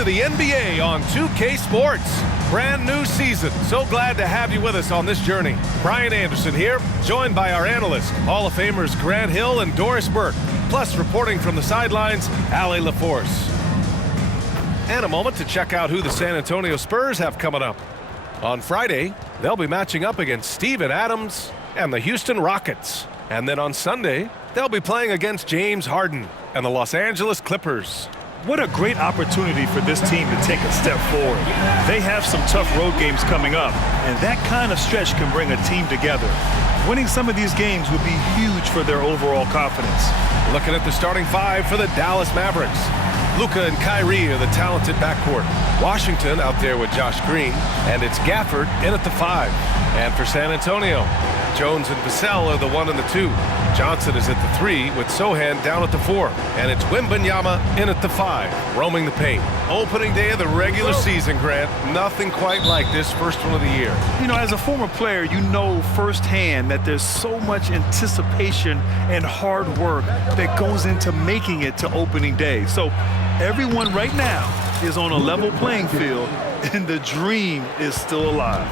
into the NBA on 2K Sports. Brand new season. So glad to have you with us on this journey. Brian Anderson here, joined by our analysts, Hall of Famers Grant Hill and Doris Burke. Plus, reporting from the sidelines, Allie LaForce. And a moment to check out who the San Antonio Spurs have coming up. On Friday, they'll be matching up against Steven Adams and the Houston Rockets. And then on Sunday, they'll be playing against James Harden and the Los Angeles Clippers. What a great opportunity for this team to take a step forward. They have some tough road games coming up, and that kind of stretch can bring a team together. Winning some of these games would be huge for their overall confidence. Looking at the starting five for the Dallas Mavericks. Luka and Kyrie are the talented backcourt. Washington out there with Josh Green, and it's Gafford in at the 5. And for San Antonio, Jones and Vassell are the 1 and the 2. Johnson is at the 3 with Sohan down at the 4. And it's Wembanyama in at the 5, roaming the paint. Opening day of the regular season, Grant. Nothing quite like this first one of the year. You know, as a former player, you know firsthand that there's so much anticipation and hard work that goes into making it to opening day. So everyone right now is on a level playing field, and the dream is still alive.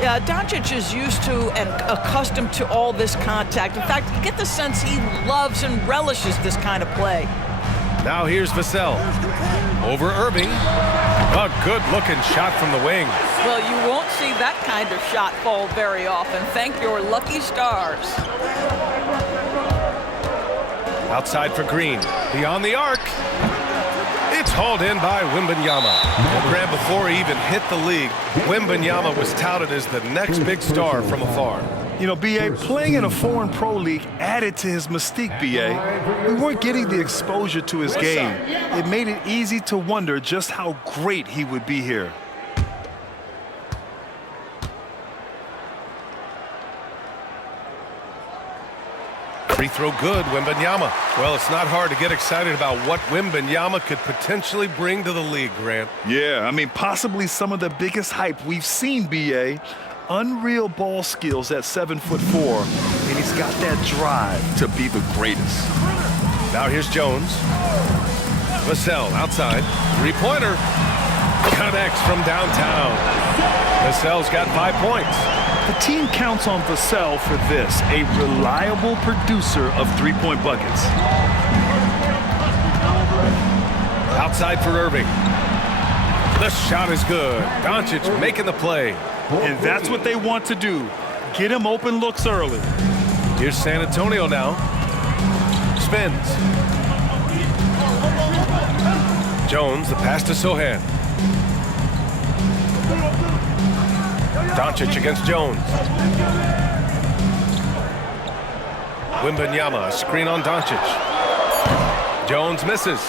Yeah, Doncic is used to and accustomed to all this contact. In fact, you get the sense he loves and relishes this kind of play. Now here's Vassell. Over Irving. A good-looking shot from the wing. Well, you won't see that kind of shot fall very often. Thank your lucky stars. Outside for Green. Beyond the arc. It's hauled in by Wembanyama. And Grant, before he even hit the league, Wembanyama was touted as the next big star from afar. You know, B.A., playing in a foreign pro league added to his mystique, B.A. We weren't getting the exposure to his game. It made it easy to wonder just how great he would be here. Free throw good, Wembanyama. Well, it's not hard to get excited about what Wembanyama could potentially bring to the league, Grant. Yeah, I mean, possibly some of the biggest hype we've seen, B.A. Unreal ball skills at 7'4", and he's got that drive to be the greatest. Now here's Jones. Vassell outside. Three-pointer. Connects from downtown. Vassell's got 5 points. The team counts on Vassell for this, a reliable producer of three-point buckets. Outside for Irving. The shot is good. Doncic making the play. And that's what they want to do. Get him open looks early. Here's San Antonio now. Spins. Jones, the pass to Sohan. Doncic against Jones. Wembanyama, a screen on Doncic. Jones misses.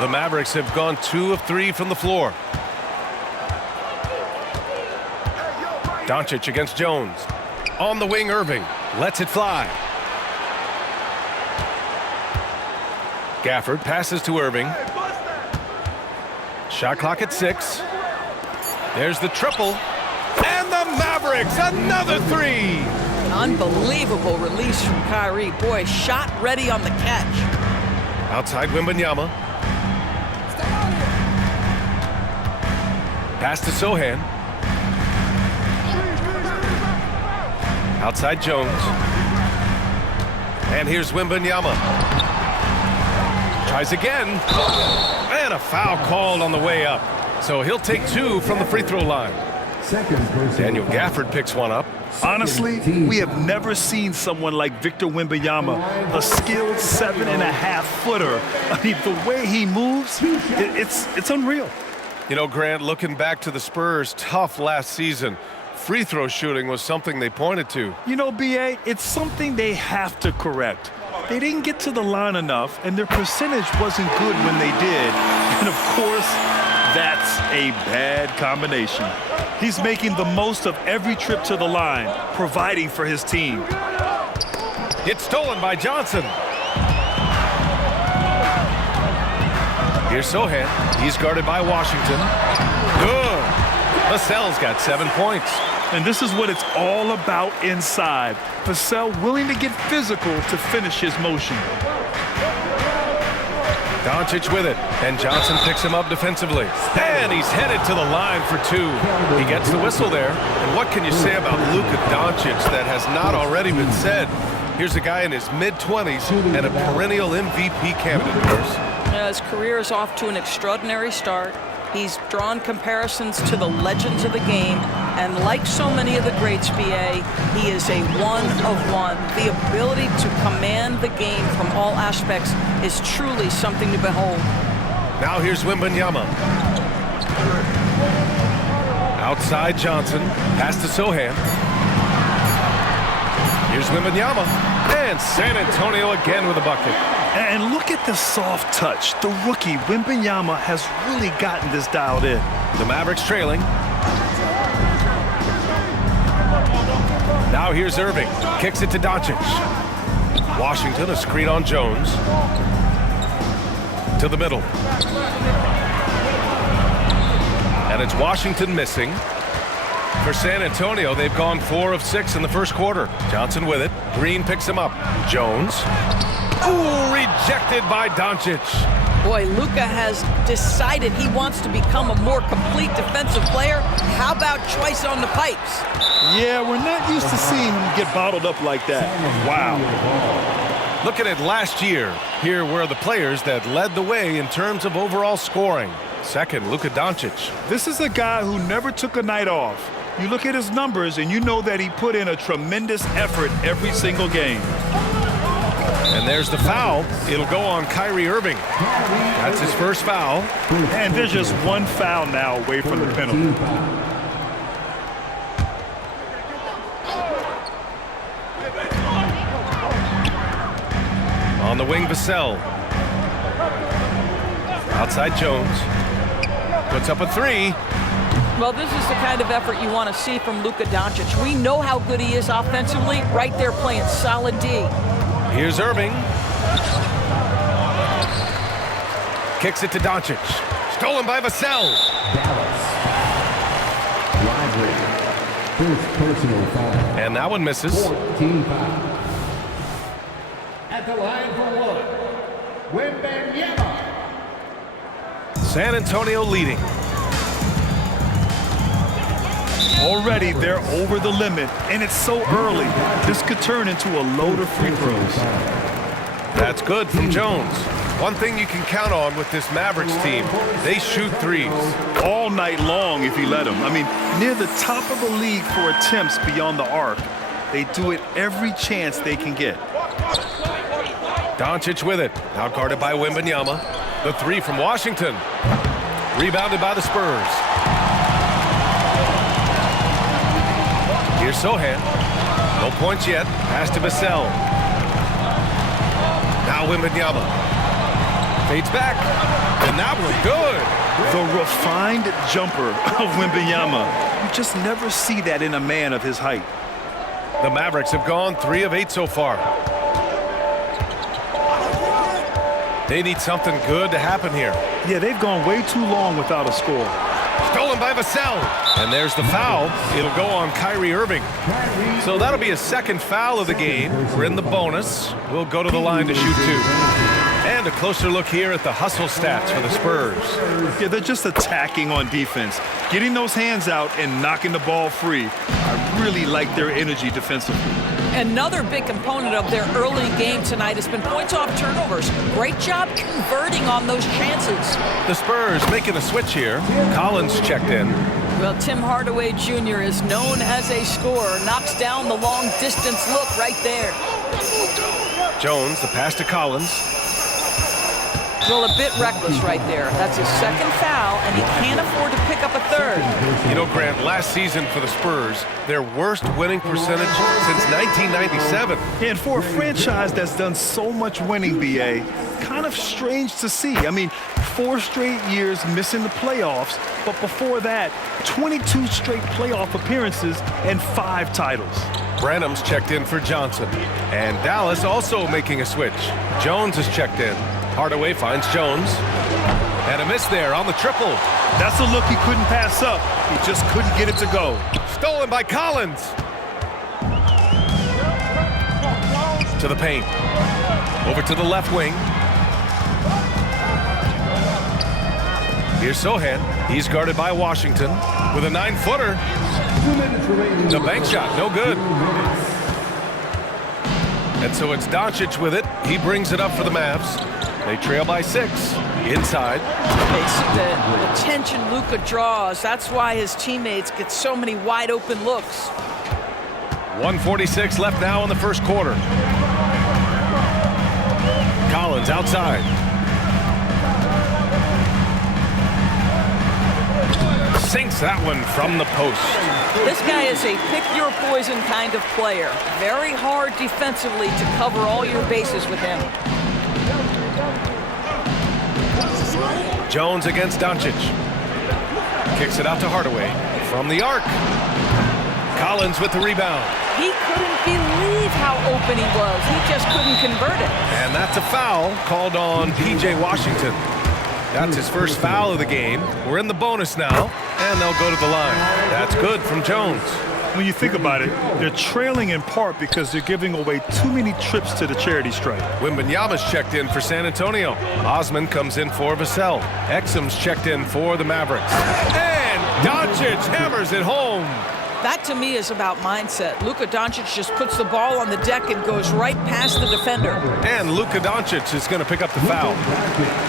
The Mavericks have gone 2 of 3 from the floor. Doncic against Jones. On the wing, Irving lets it fly. Gafford passes to Irving. Shot clock at 6. There's the triple. And the Mavericks, another 3. Unbelievable release from Kyrie. Boy, shot ready on the catch. Outside Wembanyama. Pass to Sohan. Outside Jones. And here's Wembanyama. Tries again. And a foul called on the way up. So he'll take 2 from the free throw line. Daniel Gafford picks one up. Honestly, we have never seen someone like Victor Wembanyama, a skilled 7.5-footer. I mean, the way he moves, it's unreal. You know, Grant, looking back to the Spurs' tough last season, free throw shooting was something they pointed to. You know, B.A., it's something they have to correct. They didn't get to the line enough, and their percentage wasn't good when they did. And, of course, that's a bad combination. He's making the most of every trip to the line, providing for his team. It's stolen by Johnson. Here's Sohan. He's guarded by Washington. Good. Vassell's got 7 points. And this is what it's all about inside. Vassell willing to get physical to finish his motion. Doncic with it. And Johnson picks him up defensively. And he's headed to the line for two. He gets the whistle there. And what can you say about Luka Doncic that has not already been said? Here's a guy in his mid-20s and a perennial MVP candidate, His career is off to an extraordinary start. He's drawn comparisons to the legends of the game, and like so many of the greats, BA, he is a one-of-one. The ability to command the game from all aspects is truly something to behold. Now here's Wembanyama. Outside Johnson, pass to Sohan. Here's Wembanyama, and San Antonio again with a bucket. And look at the soft touch. The rookie, Wembanyama, has really gotten this dialed in. The Mavericks trailing. Now here's Irving. Kicks it to Doncic. Washington, a screen on Jones. To the middle. And it's Washington missing. For San Antonio, they've gone 4 of 6 in the first quarter. Johnson with it. Green picks him up. Jones. Ooh, rejected by Doncic. Boy, Luka has decided he wants to become a more complete defensive player. How about choice on the pipes? Yeah, we're not used to seeing him get bottled up like that. Wow. Looking at last year, here were the players that led the way in terms of overall scoring. Second, Luka Doncic. This is a guy who never took a night off. You look at his numbers and you know that he put in a tremendous effort every single game. And there's the foul. It'll go on Kyrie Irving. That's his first foul. And there's just one foul now away from the penalty. On the wing, Vassell. Outside Jones. Puts up a three. Well, this is the kind of effort you want to see from Luka Doncic. We know how good he is offensively. Right there playing solid D. Here's Irving. Kicks it to Doncic. Stolen by Vassell. And that one misses. 14 foul. At the line for one, Wembanyama. San Antonio leading. Already they're over the limit, and it's so early. This could turn into a load of free throws. That's good from Jones. One thing you can count on with this Mavericks team, they shoot threes. All night long if you let them. I mean, near the top of the league for attempts beyond the arc. They do it every chance they can get. Doncic with it. Now guarded by Wembanyama. The three from Washington. Rebounded by the Spurs. Here's Sohan. No points yet. Pass to Vassell. Now Wembanyama. Fades back. And that one good. The refined jumper of Wembanyama. You just never see that in a man of his height. The Mavericks have gone 3 of 8 so far. They need something good to happen here. Yeah, they've gone way too long without a score. Stolen by Vassell. And there's the foul. It'll go on Kyrie Irving. So that'll be a second foul of the game. We're in the bonus. We'll go to the line to shoot 2. And a closer look here at the hustle stats for the Spurs. Yeah, they're just attacking on defense, getting those hands out and knocking the ball free. I really like their energy defensively. Another big component of their early game tonight has been points off turnovers. Great job converting on those chances. The Spurs making a switch here. Collins checked in. Well, Tim Hardaway Jr. is known as a scorer. Knocks down the long distance look right there. Jones, the pass to Collins. Well, a bit reckless right there. That's his second foul, and he can't afford to pick up a third. You know, Grant, last season for the Spurs, their worst winning percentage since 1997. And for a franchise that's done so much winning, BA, kind of strange to see. I mean, 4 straight years missing the playoffs, but before that, 22 straight playoff appearances and 5 titles. Branham's checked in for Johnson. And Dallas also making a switch. Jones is checked in. Hardaway finds Jones. And a miss there on the triple. That's a look he couldn't pass up. He just couldn't get it to go. Stolen by Collins. To the paint. Over to the left wing. Here's Sohan. He's guarded by Washington with a 9-footer. 2 minutes remaining. The bank shot, no good. And so it's Doncic with it. He brings it up for the Mavs. They trail by 6. Inside. The attention Luka draws. That's why his teammates get so many wide open looks. 1:46 left now in the first quarter. Collins outside. Sinks that one from the post. This guy is a pick-your-poison kind of player. Very hard defensively to cover all your bases with him. Jones against Doncic. Kicks it out to Hardaway from the arc. Collins with the rebound. He couldn't believe how open he was. He just couldn't convert it. And that's a foul called on P.J. Washington. That's his first foul of the game. We're in the bonus now, and they'll go to the line. That's good from Jones. When you think about it, they're trailing in part because they're giving away too many trips to the charity stripe. Wembanyama's checked in for San Antonio. Osman comes in for Vassell. Exum's checked in for the Mavericks. And Doncic hammers it home. That, to me, is about mindset. Luka Doncic just puts the ball on the deck and goes right past the defender. And Luka Doncic is going to pick up the foul.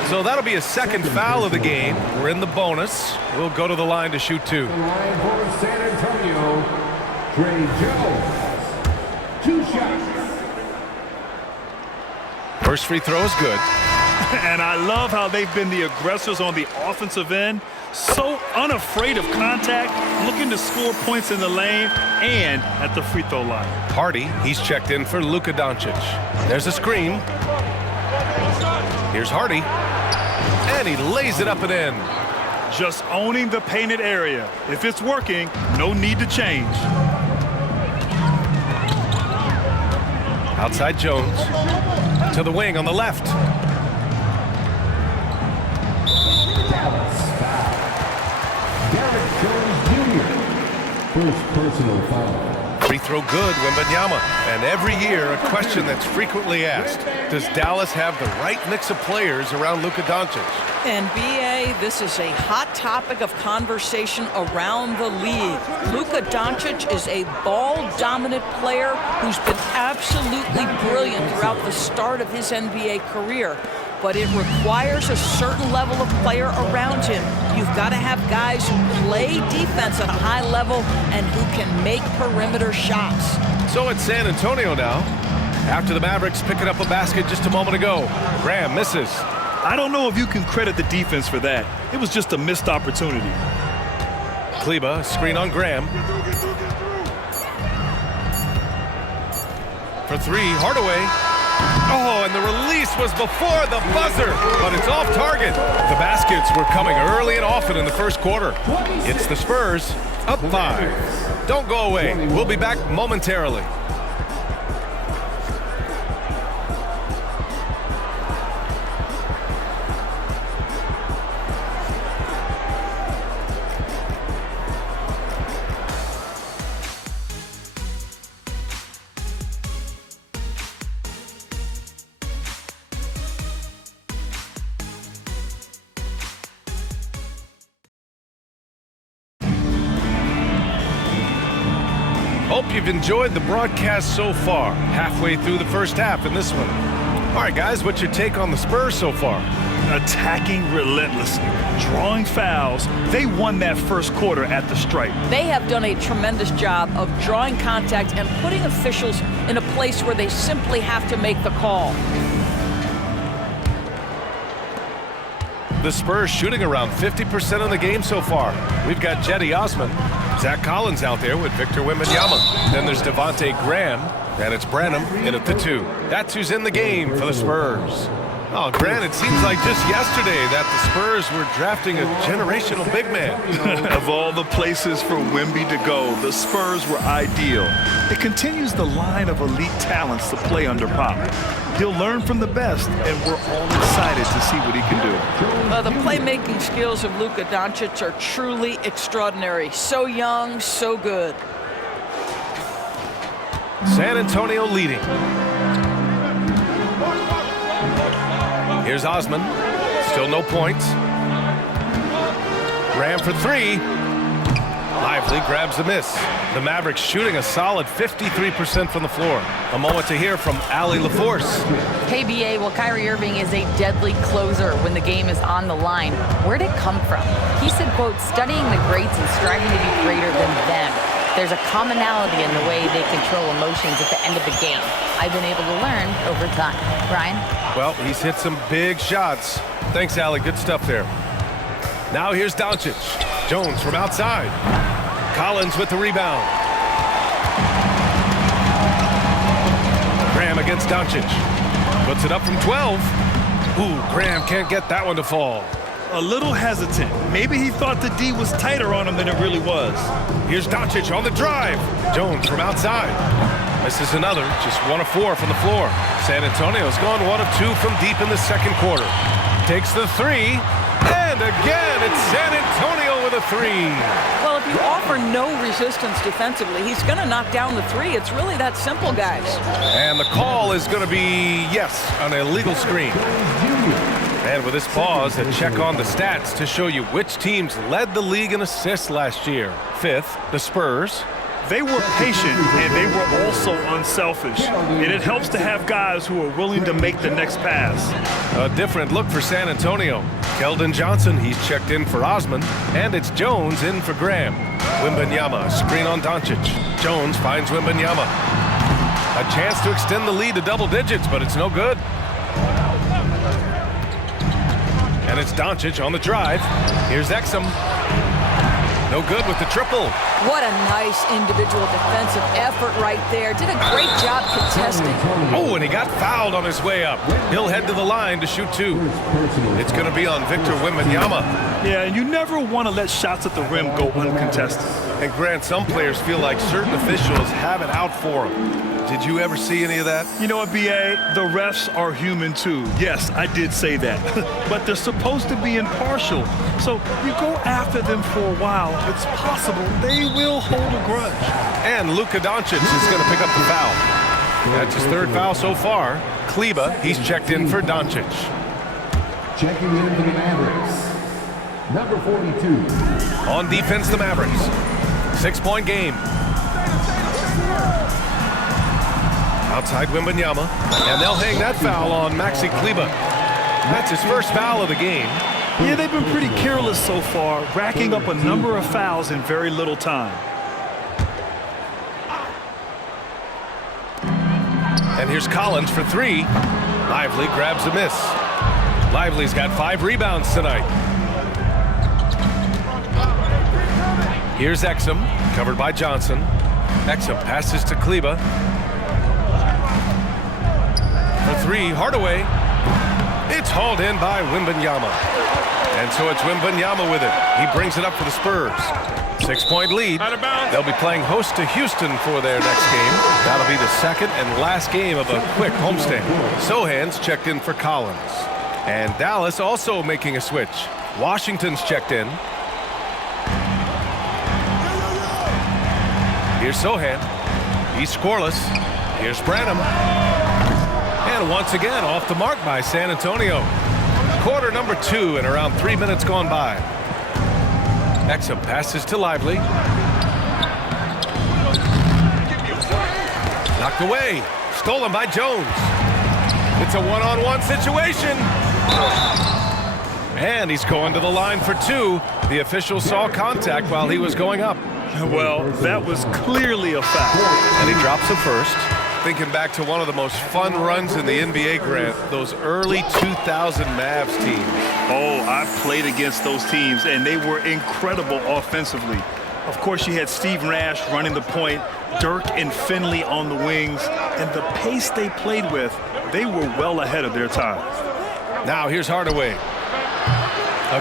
So that'll be a second foul of the game. We're in the bonus. We'll go to the line to shoot 2. Line for San Antonio, Trey Jones. 2 shots. First free throw is good. And I love how they've been the aggressors on the offensive end. So unafraid of contact, looking to score points in the lane and at the free throw line. Hardy, he's checked in for Luka Doncic. There's a screen. Here's Hardy. And he lays it up and in. Just owning the painted area. If it's working, no need to change. Outside Jones. To the wing on the left. Derek Jones Jr. First personal foul. Free throw good, Wembanyama. And every year, a question that's frequently asked. Does Dallas have the right mix of players around Luka Doncic? And B.A., this is a hot topic of conversation around the league. Luka Doncic is a ball-dominant player who's been absolutely brilliant throughout the start of his NBA career. But it requires a certain level of player around him. You've got to have guys who play defense at a high level and who can make perimeter shots. So it's San Antonio now. After the Mavericks picking up a basket just a moment ago. Graham misses. I don't know if you can credit the defense for that. It was just a missed opportunity. Kleba, screen on Graham. For 3, Hardaway. Oh, and the release was before the buzzer, but it's off target. The baskets were coming early and often in the first quarter. It's the Spurs, up 5. Don't go away. We'll be back momentarily. Hope you've enjoyed the broadcast so far. Halfway through the first half in this one. All right, guys, what's your take on the Spurs so far? Attacking relentlessly, drawing fouls. They won that first quarter at the stripe. They have done a tremendous job of drawing contact and putting officials in a place where they simply have to make the call. The Spurs shooting around 50% of the game so far. We've got Cedi Osman, Zach Collins out there with Victor Wembanyama. Then there's Devontae Graham, and it's Branham in at the 2. That's who's in the game for the Spurs. Oh, Grant, it seems like just yesterday that the Spurs were drafting a generational big man. Of all the places for Wemby to go, the Spurs were ideal. It continues the line of elite talents to play under Pop. He'll learn from the best, and we're all excited to see what he can do. The playmaking skills of Luka Doncic are truly extraordinary. So young, so good. San Antonio leading. Here's Osman. Still no points. Graham for three. Lively grabs the miss. The Mavericks shooting a solid 53% from the floor. A moment to hear from Allie LaForce. Hey, BA, well, Kyrie Irving is a deadly closer when the game is on the line. Where'd it come from? He said, quote, studying the greats and striving to be greater than them. There's a commonality in the way they control emotions at the end of the game. I've been able to learn over time. Brian? Well, he's hit some big shots. Thanks, Allie. Good stuff there. Now here's Doncic. Jones from outside. Collins with the rebound. Graham against Doncic. Puts it up from 12. Ooh, Graham can't get that one to fall. A little hesitant. Maybe he thought the D was tighter on him than it really was. Here's Doncic on the drive. Jones from outside. This is another, just 1 of 4 from the floor. San Antonio's gone 1 of 2 from deep in the second quarter. Takes the three. And again, it's San Antonio with a three. Well, if you offer no resistance defensively, he's going to knock down the three. It's really that simple, guys. And the call is going to be, yes, an illegal screen. And with this pause, a check on the stats to show you which teams led the league in assists last year. 5th, the Spurs. They were patient, and they were also unselfish. And it helps to have guys who are willing to make the next pass. A different look for San Antonio. Keldon Johnson, he's checked in for Osman. And it's Jones in for Graham. Wembanyama, screen on Doncic. Jones finds Wembanyama. A chance to extend the lead to double digits, but it's no good. And it's Doncic on the drive. Here's Exum. No good with the triple. What a nice individual defensive effort right there. Did a great job contesting. Oh, and he got fouled on his way up. He'll head to the line to shoot 2. It's going to be on Victor Wembanyama. Yeah, and you never want to let shots at the rim go uncontested. And Grant, some players feel like certain officials have it out for them. Did you ever see any of that? You know what, BA? The refs are human too. Yes, I did say that. But they're supposed to be impartial. So you go after them for a while, it's possible they will hold a grudge. And Luka Doncic is going to pick up the foul. That's his 3rd foul so far. Kleba, he's checked in for Doncic. Checking in for the Mavericks, number 42. On defense, the Mavericks. 6-point game. Outside Wembanyama, and they'll hang that foul on Maxi Kleba. That's his 1st foul of the game. Yeah, they've been pretty careless so far, racking up a number of fouls in very little time. And here's Collins for 3. Lively grabs a miss. Lively's got 5 rebounds tonight. Here's Exum, covered by Johnson. Exum passes to Kleba. For 3, Hardaway. It's hauled in by Wembanyama. And so it's Wembanyama with it. He brings it up for the Spurs. 6-point lead. They'll be playing host to Houston for their next game. That'll be the 2nd and last game of a quick homestand. Sohan's checked in for Collins. And Dallas also making a switch. Washington's checked in. Here's Sohan. He's scoreless. Here's Branham. And once again, off the mark by San Antonio. Quarter number 2 and around 3 minutes gone by. Exum passes to Lively. Knocked away. Stolen by Jones. It's a one-on-one situation. And he's going to the line for 2. The official saw contact while he was going up. Well, that was clearly a foul. And he drops it first. Thinking back to one of the most fun runs in the NBA, Grant, those early 2000 Mavs teams. Oh, I've played against those teams, and they were incredible offensively. Of course, you had Steve Nash running the point, Dirk and Finley on the wings, and the pace they played with, they were well ahead of their time. Now here's Hardaway.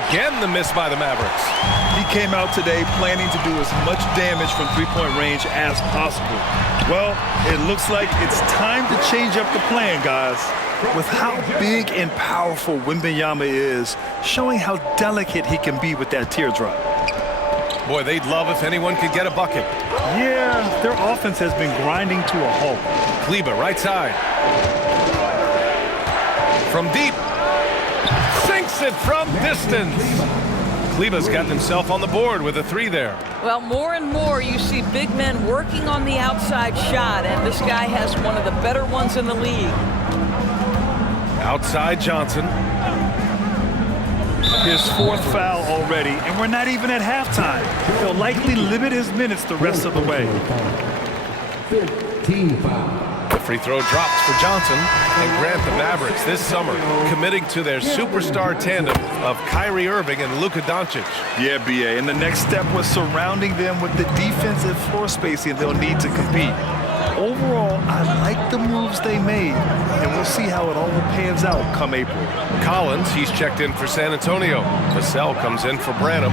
Again, the miss by the Mavericks. He came out today planning to do as much damage from three-point range as possible. Well, it looks like it's time to change up the plan, guys. With how big and powerful Wembanyama is, showing how delicate he can be with that teardrop. Boy, they'd love if anyone could get a bucket. Yeah, their offense has been grinding to a halt. Kleba, right side. From deep. Sinks it from distance. Kleba's got himself on the board with a 3 there. Well, more and more you see big men working on the outside shot, and this guy has one of the better ones in the league. Outside Johnson. His 4th foul already, and we're not even at halftime. He'll likely limit his minutes the rest of the way. 15 foul. The free throw drops for Johnson, and Grant, the Mavericks this summer committing to their superstar tandem of Kyrie Irving and Luka Doncic. Yeah, B.A., and the next step was surrounding them with the defensive floor spacing they'll need to compete. Overall, I like the moves they made, and we'll see how it all pans out come April. Collins, he's checked in for San Antonio. Vassell comes in for Branham.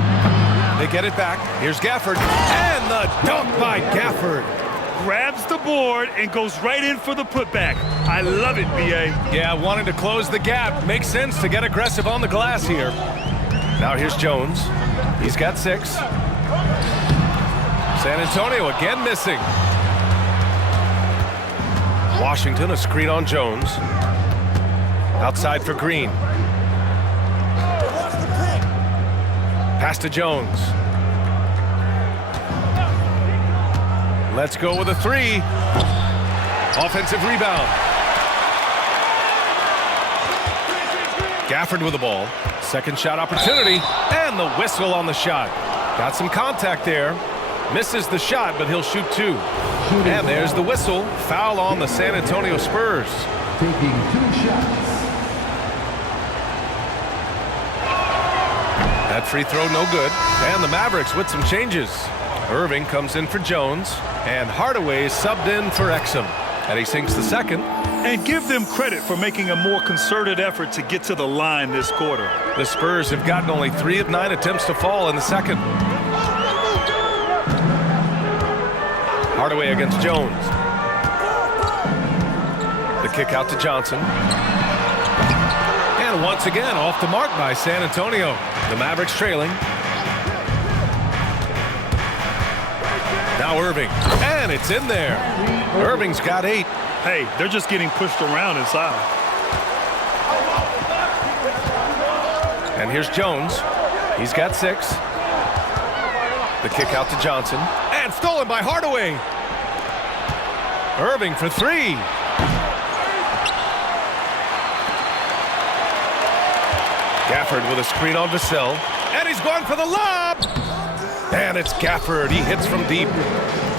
They get it back. Here's Gafford, and the dunk by Gafford. Grabs the board and goes right in for the putback. I love it, B.A. Yeah, wanting to close the gap. Makes sense to get aggressive on the glass here. Now here's Jones. He's got 6. San Antonio again missing. Washington, a screen on Jones. Outside for Green. Pass to Jones. Let's go with a 3. Offensive rebound. Gafford with the ball. Second shot opportunity. And the whistle on the shot. Got some contact there. Misses the shot, but he'll shoot 2. And there's the whistle. Foul on the San Antonio Spurs. Taking 2 shots. That free throw no good. And the Mavericks with some changes. Irving comes in for Jones. And Hardaway subbed in for Exum. And he sinks the second. And give them credit for making a more concerted effort to get to the line this quarter. The Spurs have gotten only 3 of 9 attempts to fall in the second. Hardaway against Jones. The kick out to Johnson. And once again off the mark by San Antonio. The Mavericks trailing. Now Irving. And it's in there. Irving's got 8. Hey, they're just getting pushed around inside. And here's Jones. He's got 6. The kick out to Johnson. And stolen by Hardaway. Irving for 3. Gafford with a screen on Vassell. And he's going for the lob. And it's Gafford. He hits from deep.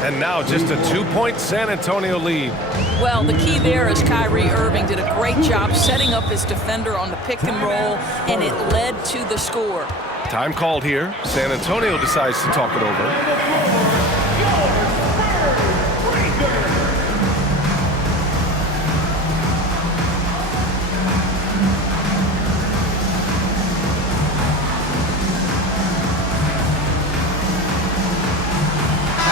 And now just a 2-point San Antonio lead. Well, the key there is Kyrie Irving did a great job setting up his defender on the pick and roll, and it led to the score. Time called here. San Antonio decides to talk it over.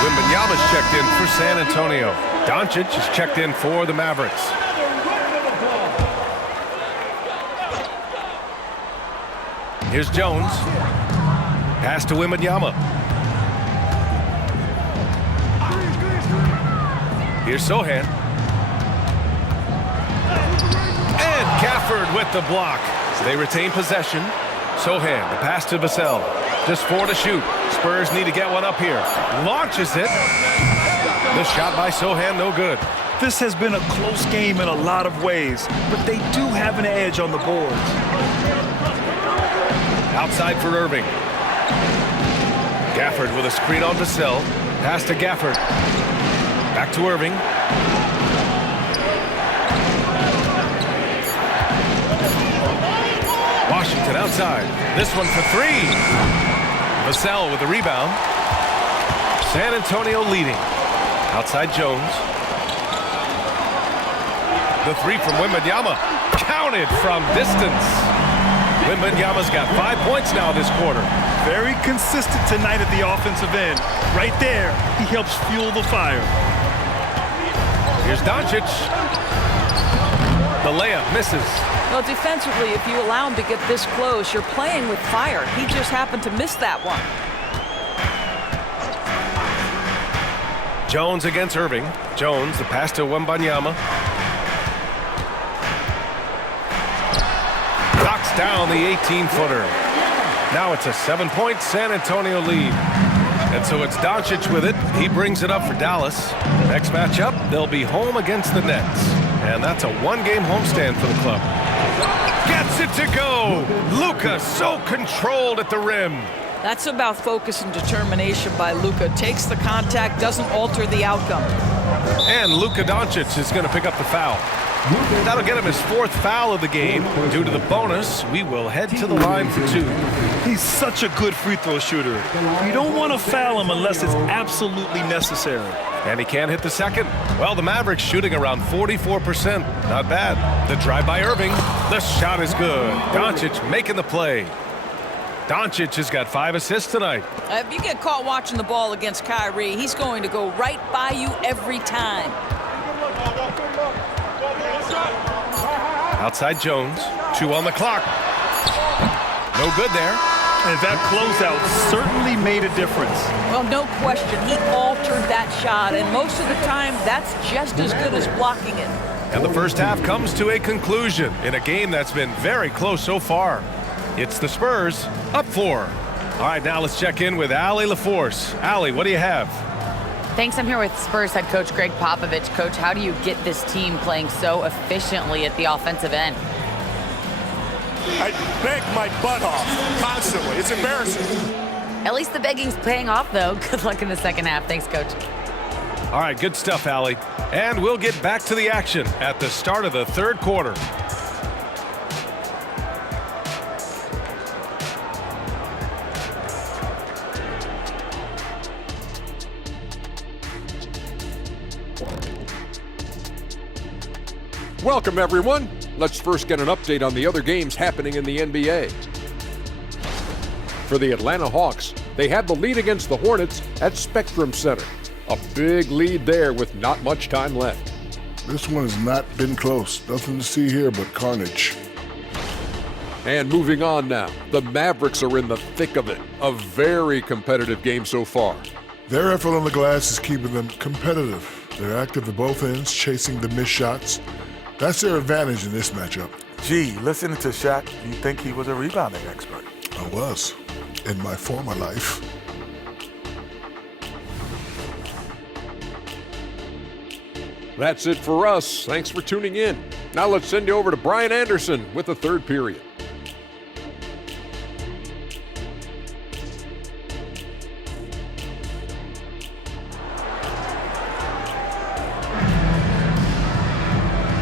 Wembanyama's checked in for San Antonio. Doncic is checked in for the Mavericks. Here's Jones. Pass to Wembanyama. Here's Sohan. And Gafford with the block. They retain possession. Sohan, the pass to Vassell. Just 4 to shoot. Spurs need to get one up here. Launches it. The shot by Sohan, no good. This has been a close game in a lot of ways, but they do have an edge on the boards. Outside for Irving. Gafford with a screen on Vassell. Pass to Gafford. Back to Irving. Washington outside. This one for 3. Vassell with the rebound. San Antonio leading. Outside Jones. The 3 from Wembanyama. Counted from distance. Wembanyama's got 5 points now this quarter. Very consistent tonight at the offensive end. Right there, he helps fuel the fire. Here's Doncic. The layup misses. Well, defensively, if you allow him to get this close, you're playing with fire. He just happened to miss that one. Jones against Irving. Jones, the pass to Wembanyama. Knocks down the 18-footer. Now it's a 7-point San Antonio lead. And so it's Doncic with it. He brings it up for Dallas. Next matchup, they'll be home against the Nets. And that's a one-game homestand for the club. Gets it to go. Luka so controlled at the rim. That's about focus and determination by Luka. Takes the contact, doesn't alter the outcome. And Luka Doncic is going to pick up the foul. That'll get him his 4th foul of the game. Due to the bonus, we will head to the line for 2. He's such a good free throw shooter. You don't want to foul him unless it's absolutely necessary. And he can't hit the second. Well, the Mavericks shooting around 44%. Not bad. The drive by Irving. The shot is good. Doncic making the play. Doncic has got 5 assists tonight. If you get caught watching the ball against Kyrie, he's going to go right by you every time. Outside Jones. 2 on the clock. No good there. And that closeout certainly made a difference. Well, no question. He altered that shot, and most of the time, that's just as good as blocking it. And the first half comes to a conclusion in a game that's been very close so far. It's the Spurs up 4. All right, now let's check in with Allie LaForce. Allie, what do you have? Thanks. I'm here with Spurs head coach Greg Popovich. Coach, how do you get this team playing so efficiently at the offensive end? I beg my butt off constantly. It's embarrassing. At least the begging's paying off, though. Good luck in the second half. Thanks, Coach. All right, good stuff, Allie. And we'll get back to the action at the start of the 3rd quarter. Welcome, everyone. Let's first get an update on the other games happening in the NBA. For the Atlanta Hawks, they have the lead against the Hornets at Spectrum Center. A big lead there with not much time left. This one has not been close. Nothing to see here but carnage. And moving on now, the Mavericks are in the thick of it. A very competitive game so far. Their effort on the glass is keeping them competitive. They're active at both ends, chasing the missed shots. That's their advantage in this matchup. Gee, listening to Shaq, you'd think he was a rebounding expert. I was, in my former life. That's it for us. Thanks for tuning in. Now let's send you over to Brian Anderson with the 3rd period.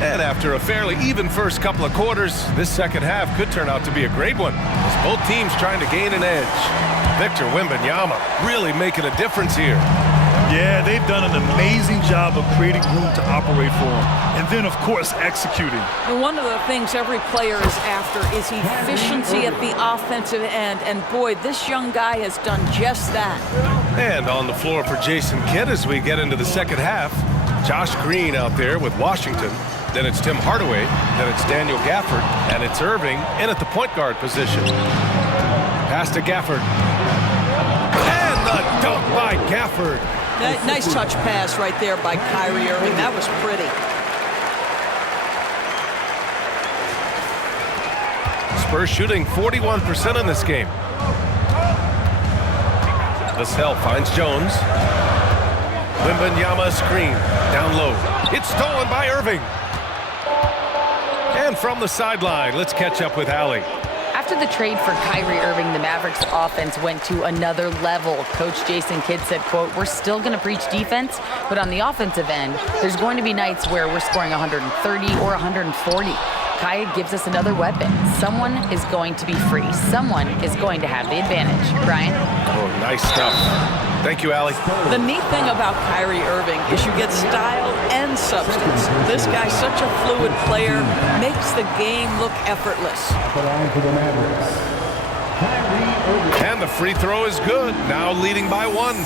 And after a fairly even first couple of quarters, this second half could turn out to be a great one, as both teams trying to gain an edge. Victor Wembanyama really making a difference here. Yeah, they've done an amazing job of creating room to operate for him. And then, of course, executing. And one of the things every player is after is efficiency at the offensive end. And boy, this young guy has done just that. And on the floor for Jason Kidd as we get into the second half, Josh Green out there with Washington. Then it's Tim Hardaway. Then it's Daniel Gafford. And it's Irving in at the point guard position. Pass to Gafford. And the dunk by Gafford. Nice touch pass right there by Kyrie Irving. That was pretty. Spurs shooting 41% in this game. Vassell finds Jones. Wembanyama screen. Down low. It's stolen by Irving. And from the sideline, let's catch up with Allie. After the trade for Kyrie Irving, the Mavericks offense went to another level. Coach Jason Kidd said, quote, "We're still going to preach defense, but on the offensive end, there's going to be nights where we're scoring 130 or 140. Kai gives us another weapon. Someone is going to be free. Someone is going to have the advantage." Brian? Oh, nice stuff. Thank you, Allie. The neat thing about Kyrie Irving is you get style and substance. This guy's such a fluid player, makes the game look effortless. And the free throw is good, now leading by 1.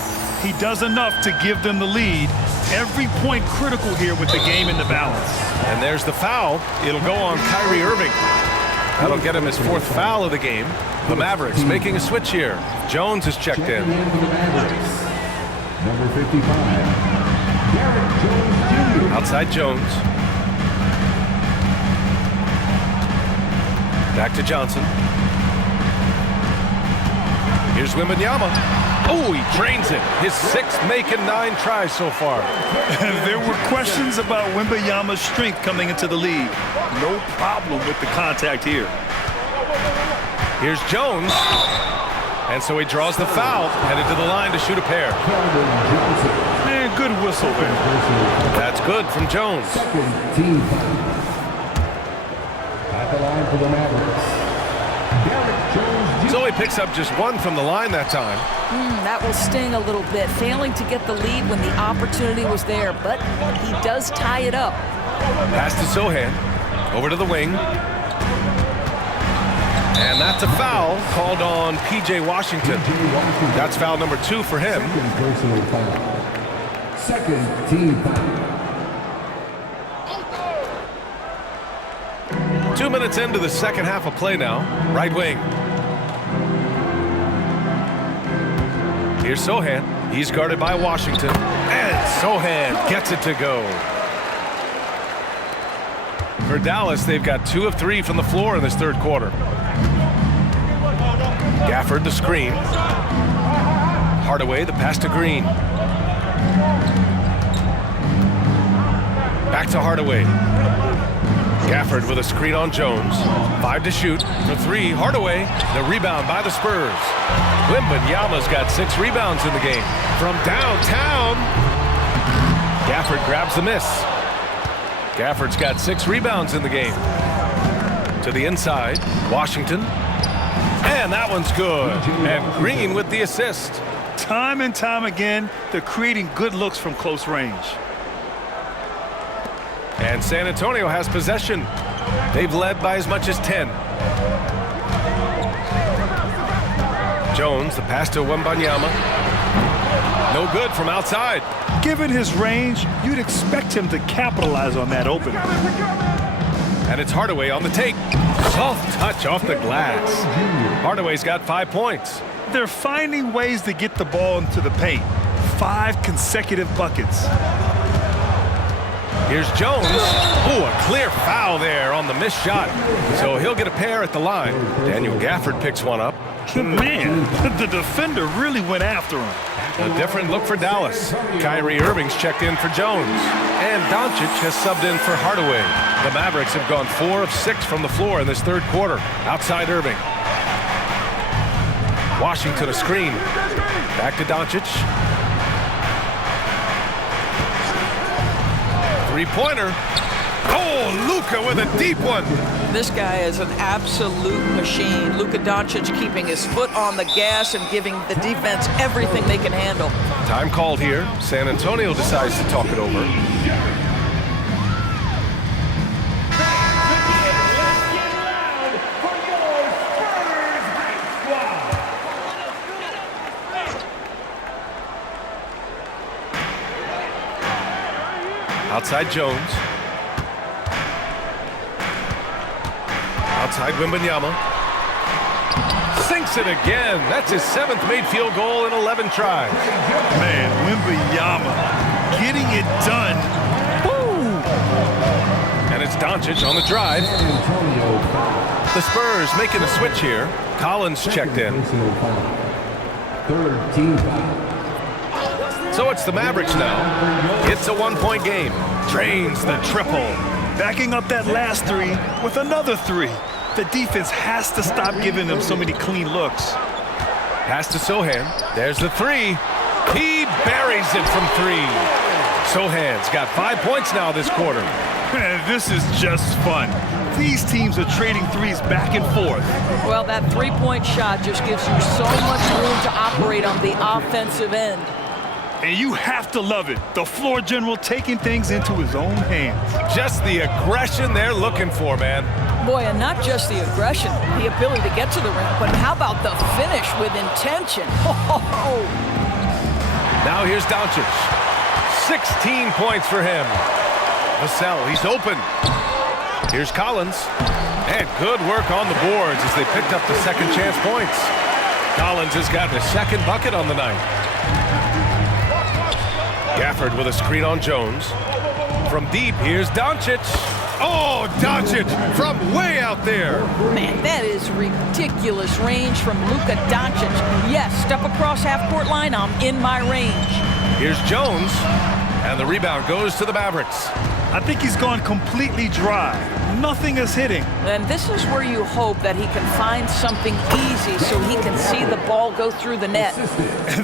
He does enough to give them the lead. Every point critical here with the game in the balance. And there's the foul. It'll go on Kyrie Irving. That'll get him his 4th foul of the game. The Mavericks making a switch here. Jones is checked in. Number 55, Derek Jones Jr. Outside Jones. Back to Johnson. Here's Wembanyama. Oh, he drains it. His 6th making 9 tries so far. There were questions about Wembanyama's strength coming into the league. No problem with the contact here. Here's Jones. And so he draws the foul, headed to the line to shoot a pair. Man, good whistle there. That's good from Jones. Second team foul. At the line for the Mavericks. So he picks up just 1 from the line that time. That will sting a little bit, failing to get the lead when the opportunity was there, but he does tie it up. Pass to Sohan. Over to the wing. And that's a foul called on P.J. Washington. That's foul number 2 for him. Second personal foul. Second team foul. 2 minutes into the second half of play now. Right wing. Here's Sohan. He's guarded by Washington. And Sohan gets it to go. For Dallas, they've got 2 of 3 from the floor in this third quarter. Gafford the screen. Hardaway the pass to Green. Back to Hardaway. Gafford with a screen on Jones. 5 to shoot. For 3, Hardaway. The rebound by the Spurs. Wembanyama's got 6 rebounds in the game. From downtown. Gafford grabs the miss. Gafford's got 6 rebounds in the game. To the inside. Washington. And that one's good. And Green with the assist. Time and time again, they're creating good looks from close range. And San Antonio has possession. They've led by as much as 10. Jones, the pass to Wembanyama. No good from outside. Given his range, you'd expect him to capitalize on that opening. And it's Hardaway on the take. Soft touch off the glass. Hardaway's got 5 points. They're finding ways to get the ball into the paint. 5 consecutive buckets. Here's Jones. Ooh, a clear foul there on the missed shot. So he'll get a pair at the line. Daniel Gafford picks one up. Man, the defender really went after him. A different look for Dallas. Kyrie Irving's checked in for Jones. And Doncic has subbed in for Hardaway. The Mavericks have gone 4 of 6 from the floor in this third quarter. Outside Irving. Washington a screen. Back to Doncic. 3-pointer. Oh, Luka with a deep one. This guy is an absolute machine. Luka Doncic keeping his foot on the gas and giving the defense everything they can handle. Time called here. San Antonio decides to talk it over. Outside Jones. Outside Wembanyama. Sinks it again. That's his 7th made field goal in 11 tries. Man, Wembanyama getting it done. Woo! And it's Doncic on the drive. The Spurs making a switch here. Collins checked in. Third team foul. So it's the Mavericks now. It's a 1-point game. Drains the triple. Backing up that last 3 with another 3. The defense has to stop giving them so many clean looks. Pass to Sohan. There's the 3. He buries it from 3. Sohan's got 5 points now this quarter. Man, this is just fun. These teams are trading threes back and forth. Well, that three-point shot just gives you so much room to operate on the offensive end. And you have to love it. The floor general taking things into his own hands. Just the aggression they're looking for, man. Boy, and not just the aggression, the ability to get to the rim, but how about the finish with intention? Oh. Now here's Doncic. 16 points for him. Vassell, he's open. Here's Collins. And good work on the boards as they picked up the second chance points. Collins has gotten a second bucket on the night. Gafford with a screen on Jones. From deep, here's Doncic. Oh, Doncic from way out there. Man, that is ridiculous range from Luka Doncic. Yes, step across half-court line, I'm in my range. Here's Jones, and the rebound goes to the Mavericks. I think he's gone completely dry. Nothing is hitting. And this is where you hope that he can find something easy so he can see the ball go through the net.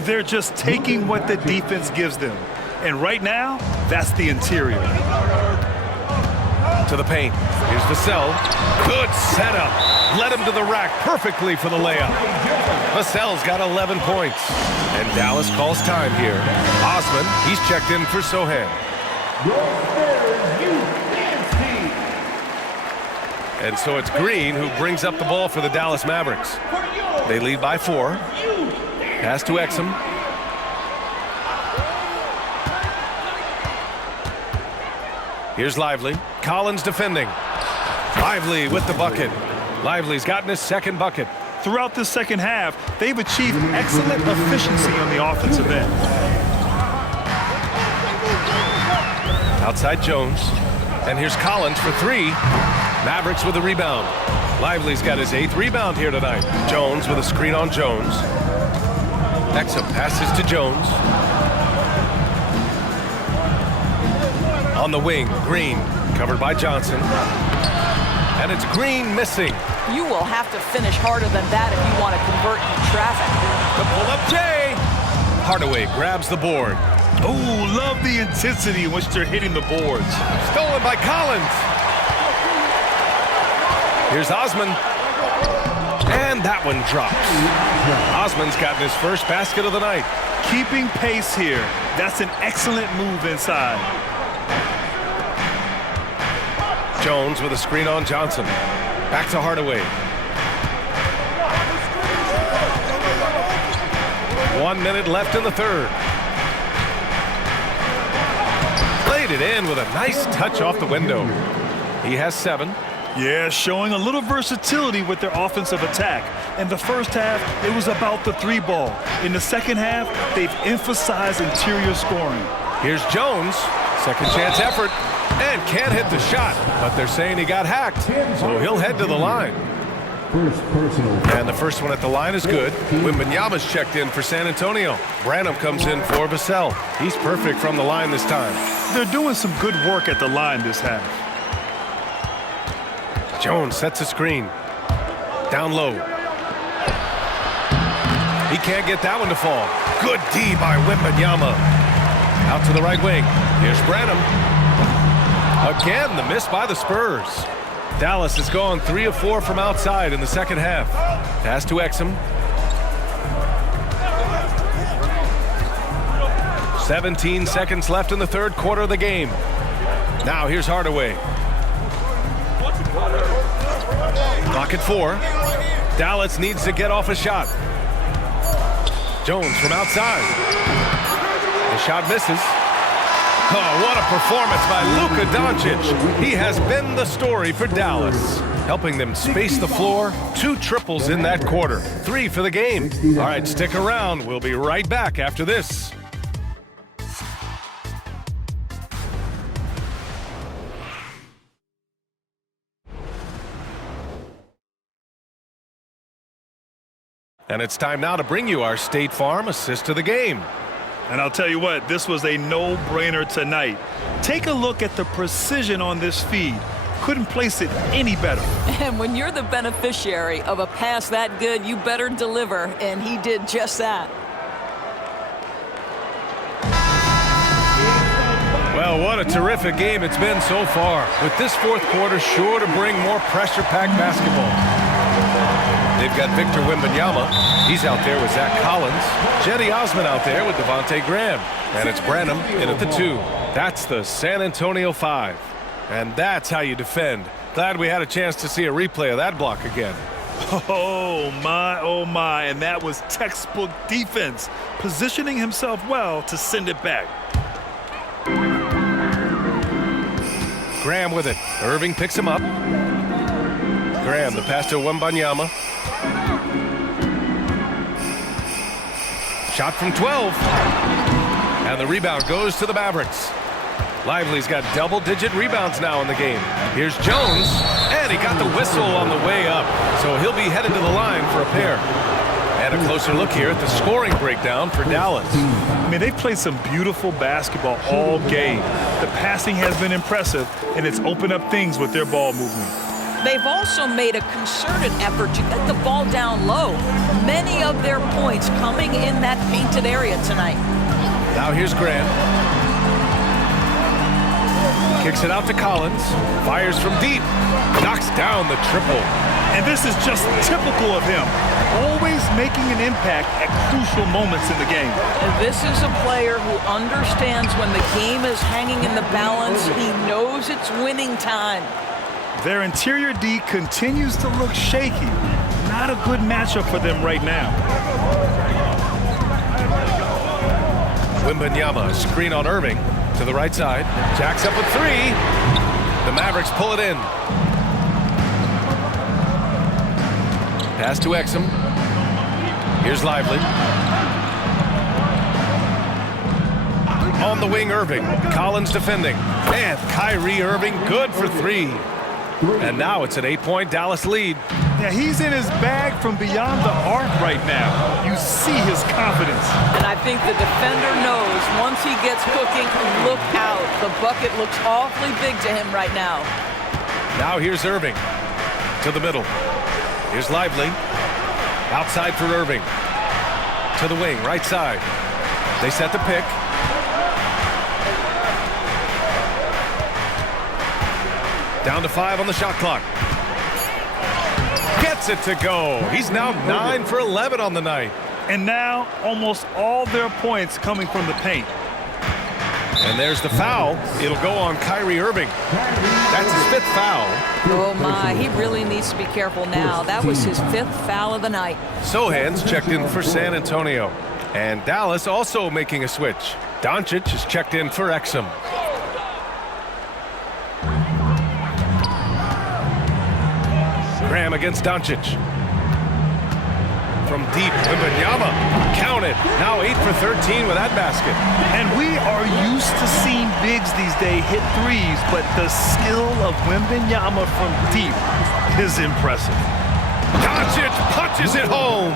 They're just taking what the defense gives them. And right now, that's the interior. To the paint. Here's Vassell. Good setup. Led him to the rack perfectly for the layup. Vassell's got 11 points. And Dallas calls time here. Osman, he's checked in for Sohan. And so it's Green who brings up the ball for the Dallas Mavericks. They lead by 4. Pass to Exum. Here's Lively. Collins defending. Lively with the bucket. Lively's gotten his second bucket. Throughout the second half, they've achieved excellent efficiency on the offensive end. Outside Jones. And here's Collins for 3. Mavericks with a rebound. Lively's got his 8th rebound here tonight. Jones with a screen on Jones. Exum passes to Jones. On the wing, Green, covered by Johnson. And it's Green missing. You will have to finish harder than that if you want to convert in traffic. The pull-up J. Hardaway grabs the board. Oh, love the intensity in which they're hitting the boards. Stolen by Collins. Here's Osman. And that one drops. Osman's gotten his first basket of the night. Keeping pace here. That's an excellent move inside. Jones with a screen on Johnson. Back to Hardaway. 1 minute left in the third. Played it in with a nice touch off the window. He has 7. Yeah, showing a little versatility with their offensive attack. In the first half, it was about the 3 ball. In the second half, they've emphasized interior scoring. Here's Jones. Second chance effort. And can't hit the shot, but they're saying he got hacked, so he'll head to the line. First personal. And the first one at the line is good. Wembanyama's checked in for San Antonio. Branham comes in for Vassell. He's perfect from the line this time. They're doing some good work at the line this half. Jones sets a screen. Down low. He can't get that one to fall. Good D by Wembanyama. Out to the right wing. Here's Branham. Again, the miss by the Spurs. Dallas has gone 3 of 4 from outside in the second half. Pass to Exum. 17 seconds left in the third quarter of the game. Now here's Hardaway. Clock at 4. Dallas needs to get off a shot. Jones from outside. The shot misses. Oh, what a performance by Luka Doncic. He has been the story for Dallas, helping them space the floor. 2 triples in that quarter. 3 for the game. All right, stick around. We'll be right back after this. And it's time now to bring you our State Farm assist to the game. And I'll tell you what, this was a no-brainer tonight. Take a look at the precision on this feed. Couldn't place it any better. And when you're the beneficiary of a pass that good, you better deliver, and he did just that. Well, what a terrific game it's been so far, with this fourth quarter sure to bring more pressure-packed basketball. They've got Victor Wembanyama. He's out there with Zach Collins. Cedi Osman out there with Devontae Graham. And it's Branham in at the 2. That's the San Antonio 5. And that's how you defend. Glad we had a chance to see a replay of that block again. Oh, my. And that was textbook defense. Positioning himself well to send it back. Graham with it. Irving picks him up. Graham, the pass to Wembanyama. Shot from 12. And the rebound goes to the Mavericks. Lively's got double-digit rebounds now in the game. Here's Jones, and he got the whistle on the way up, so he'll be headed to the line for a pair. And a closer look here at the scoring breakdown for Dallas. I mean, they've played some beautiful basketball all game. The passing has been impressive, and it's opened up things with their ball movement. They've also made a concerted effort to get the ball down low. Many of their points coming in that painted area tonight. Now here's Grant. Kicks it out to Collins. Fires from deep. Knocks down the triple. And this is just typical of him. Always making an impact at crucial moments in the game. And this is a player who understands when the game is hanging in the balance. He knows it's winning time. Their interior D continues to look shaky. Not a good matchup for them right now. Wembanyama, screen on Irving to the right side. Jacks up with three. The Mavericks pull it in. Pass to Exum. Here's Lively. On the wing, Irving. Collins defending. And Kyrie Irving good for three. And now it's an 8-point Dallas lead. Yeah, he's in his bag from beyond the arc right now. You see his confidence. And I think the defender knows once he gets cooking, look out. The bucket looks awfully big to him right now. Now here's Irving to the middle. Here's Lively. Outside for Irving. To the wing, right side. They set the pick. Down to 5 on the shot clock. Gets it to go. He's now 9 for 11 on the night. And now almost all their points coming from the paint. And there's the foul. It'll go on Kyrie Irving. That's his 5th foul. Oh my, he really needs to be careful now. That was his 5th foul of the night. Sohan's checked in for San Antonio. And Dallas also making a switch. Doncic is checked in for Exum. Graham against Doncic. From deep, Wembanyama. Counted. Now 8 for 13 with that basket. And we are used to seeing bigs these days hit threes, but the skill of Wembanyama from deep is impressive. Doncic punches it home.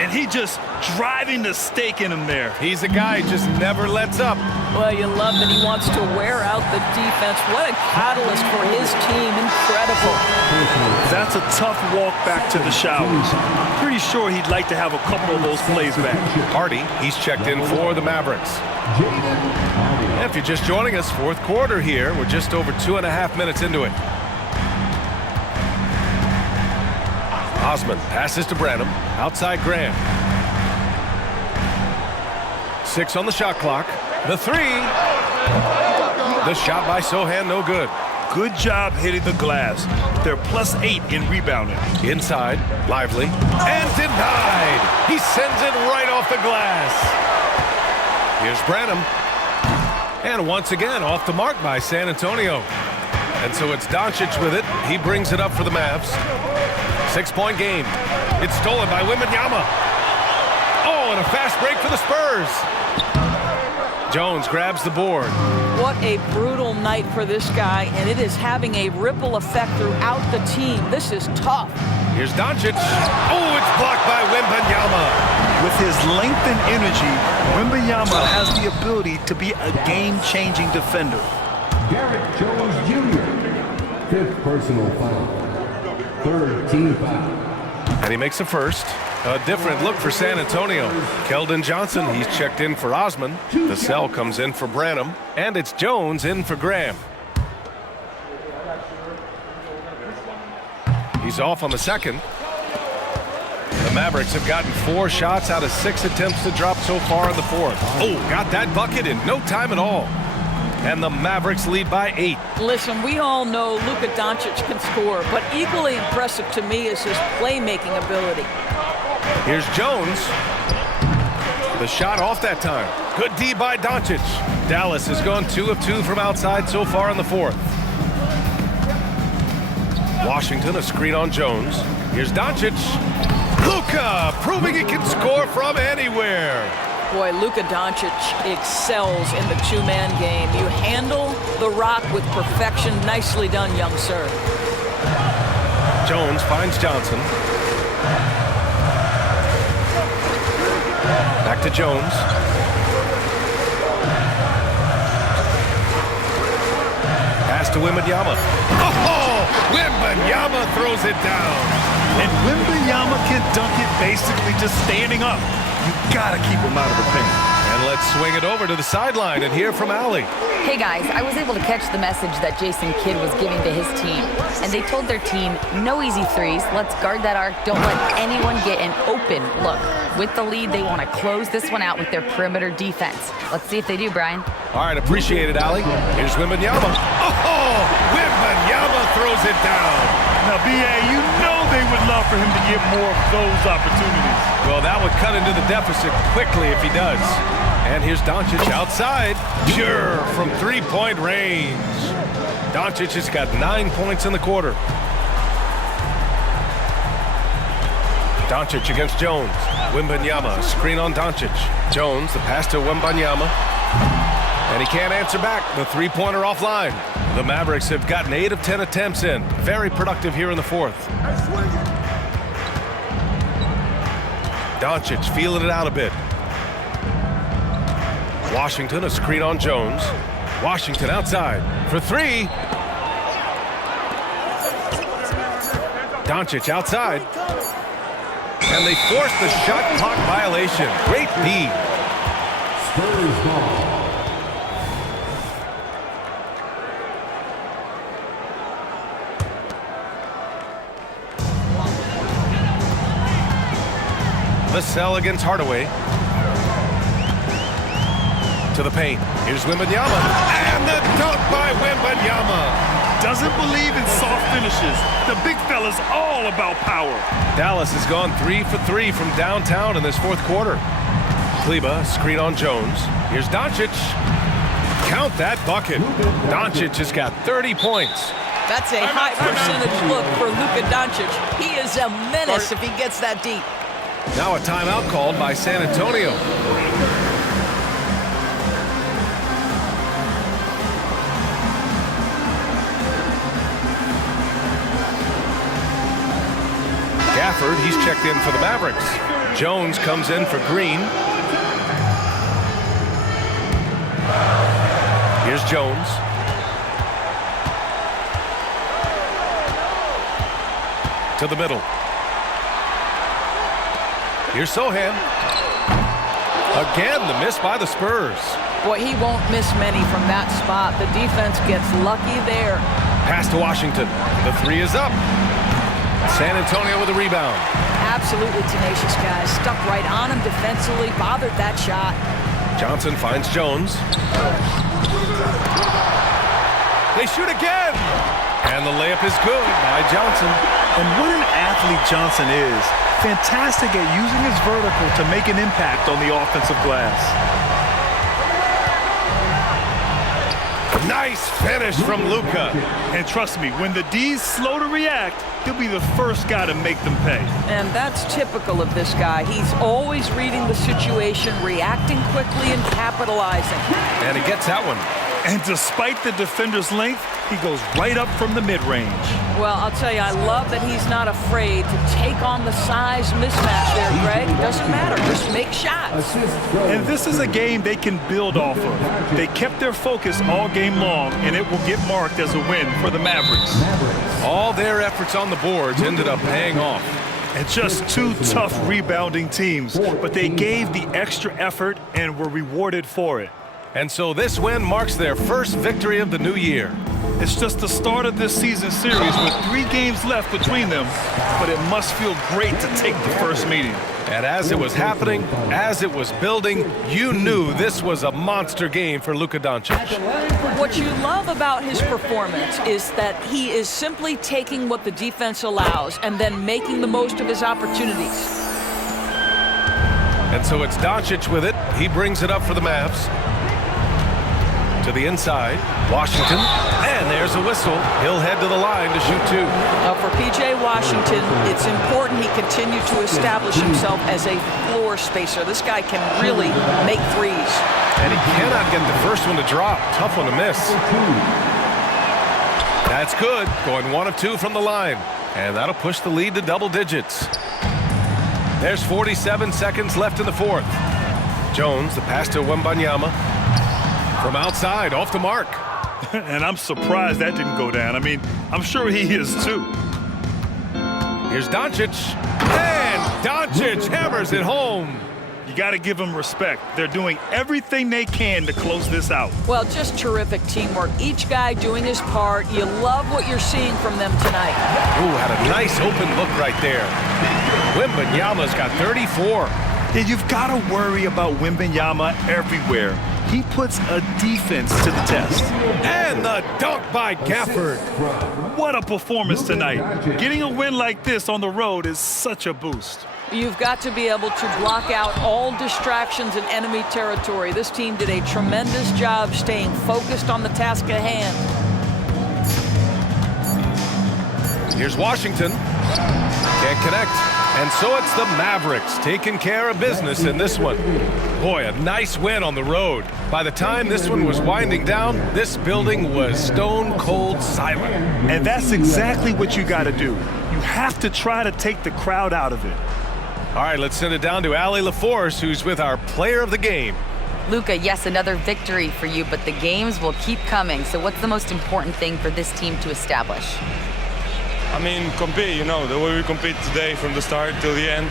And he just driving the stake in him there. He's a guy who just never lets up. Well, you love that he wants to wear out the defense. What a catalyst for his team. Incredible. That's a tough walk back to the showers. Pretty sure he'd like to have a couple of those plays back. Hardy, he's checked in for the Mavericks. And if you're just joining us, 4th quarter here. We're just over 2.5 minutes into it. Osman passes to Branham. Outside Graham. 6 on the shot clock. The 3. The shot by Sohan, no good. Good job hitting the glass. They're +8 in rebounding. Inside, Lively. And denied. He sends it right off the glass. Here's Branham. And once again, off the mark by San Antonio. And so it's Doncic with it. He brings it up for the Mavs. 6-point game. It's stolen by Wembanyama. Oh, and a fast break for the Spurs. Jones grabs the board. What a brutal night for this guy, and it is having a ripple effect throughout the team. This is tough. Here's Doncic. Oh, it's blocked by Wembanyama. With his length and energy, Wembanyama has the ability to be a game-changing defender. Garrett Jones Jr., 5th personal foul. 3rd team foul. And he makes a first. A different look for San Antonio. Keldon Johnson, he's checked in for Osman. The cell comes in for Branham. And it's Jones in for Graham. He's off on the second. The Mavericks have gotten 4 shots out of 6 attempts to drop so far in the 4th. Oh, got that bucket in no time at all. And the Mavericks lead by 8. Listen, we all know Luka Doncic can score, but equally impressive to me is his playmaking ability. Here's Jones. The shot off that time. Good D by Doncic. Dallas has gone 2 of 2 from outside so far in the 4th. Washington, a screen on Jones. Here's Doncic. Luka proving he can score from anywhere. Boy, Luka Doncic excels in the two-man game. You handle the rock with perfection. Nicely done, young sir. Jones finds Johnson. Back to Jones. Pass to Wembanyama. Oh! Wembanyama throws it down. And Wembanyama can dunk it basically just standing up. You gotta keep him out of the paint. And let's swing it over to the sideline and hear from Allie. Hey guys, I was able to catch the message that Jason Kidd was giving to his team. And they told their team, no easy threes, let's guard that arc, don't let anyone get an open look. With the lead, they want to close this one out with their perimeter defense. Let's see if they do, Brian. All right, appreciate it, Allie. Here's Wembanyama. Oh! Wembanyama throws it down. Now, B.A., you know they would love for him to get more of those opportunities. Well, that would cut into the deficit quickly if he does. And here's Doncic outside. Pure from three-point range. Doncic has got 9 points in the quarter. Doncic against Jones. Wembanyama, screen on Doncic. Jones, the pass to Wembanyama. And he can't answer back. The three-pointer offline. The Mavericks have gotten 8 of 10 attempts in. Very productive here in the fourth. Doncic feeling it out a bit. Washington, a screen on Jones. Washington outside for three. Doncic outside. And they force the shot clock violation. Great D. Spurs ball. Vassell against Hardaway. To the paint. Here's Wembanyama. And the dunk by Wembanyama. Doesn't believe in soft finishes. The big fella's all about power. Dallas has gone 3 for 3 from downtown in this fourth quarter. Kleba, screen on Jones. Here's Doncic. Count that bucket. Doncic has got 30 points. That's a high percentage look for Luka Doncic. He is a menace if he gets that deep. Now a timeout called by San Antonio. Gafford, he's checked in for the Mavericks. Jones comes in for Green. Here's Jones. To the middle. Here's Sohan. Again, the miss by the Spurs. Boy, he won't miss many from that spot. The defense gets lucky there. Pass to Washington. The three is up. San Antonio with a rebound. Absolutely tenacious guys. Stuck right on him defensively. Bothered that shot. Johnson finds Jones. They shoot again. And the layup is good by Johnson. And what an athlete Johnson is. Fantastic at using his vertical to make an impact on the offensive glass. Nice finish from Luka. And trust me, when the D's slow to react, he'll be the first guy to make them pay. And that's typical of this guy. He's always reading the situation, reacting quickly and capitalizing. And he gets that one. And despite the defender's length, he goes right up from the mid-range. Well, I'll tell you, I love that he's not afraid to take on the size mismatch there, Greg. It doesn't matter. Just make shots. And this is a game they can build off of. They kept their focus all game long, and it will get marked as a win for the Mavericks. All their efforts on the boards ended up paying off. And just two tough rebounding teams, but they gave the extra effort and were rewarded for it. And so this win marks their first victory of the new year. It's just the start of this season series with 3 games left between them, but it must feel great to take the first meeting. And as it was happening, as it was building, you knew this was a monster game for Luka Doncic. What you love about his performance is that he is simply taking what the defense allows and then making the most of his opportunities. And so it's Doncic with it. He brings it up for the Mavs. To the inside, Washington, and And there's a whistle. He'll head to the line to shoot 2. Now for P.J. Washington, it's important he continue to establish himself as a floor spacer. This guy can really make threes. And he cannot get the first one to drop. Tough one to miss. That's good. Going 1 of 2 from the line. And that'll push the lead to double digits. There's 47 seconds left in the 4th. Jones, the pass to Wembanyama. From outside, off the mark. And I'm surprised that didn't go down. I mean, I'm sure he is too. Here's Doncic. And Doncic hammers it home. You got to give them respect. They're doing everything they can to close this out. Well, just terrific teamwork. Each guy doing his part. You love what you're seeing from them tonight. Ooh, had a nice open look right there. Wembanyama's got 34. Yeah, you've got to worry about Wembanyama everywhere. He puts a defense to the test. And the dunk by Gafford. What a performance tonight. Getting a win like this on the road is such a boost. You've got to be able to block out all distractions in enemy territory. This team did a tremendous job staying focused on the task at hand. Here's Washington. Can't connect. And so it's the Mavericks taking care of business in this one. Boy, a nice win on the road. By the time this one was winding down, this building was stone cold silent. And that's exactly what you got to do. You have to try to take the crowd out of it. All right, let's send it down to Allie LaForce, who's with our player of the game. Luka, yes, another victory for you, but the games will keep coming. So what's the most important thing for this team to establish? I mean, compete, you know, the way we compete today from the start till the end.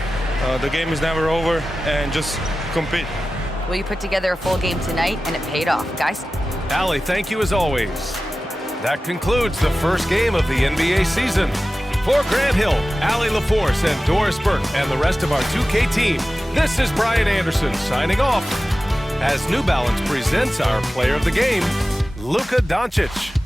The game is never over, and just compete. Well, you put together a full game tonight, and it paid off, guys. Allie, thank you as always. That concludes the first game of the NBA season. For Grant Hill, Allie LaForce, and Doris Burke, and the rest of our 2K team, this is Brian Anderson signing off as New Balance presents our player of the game, Luka Doncic.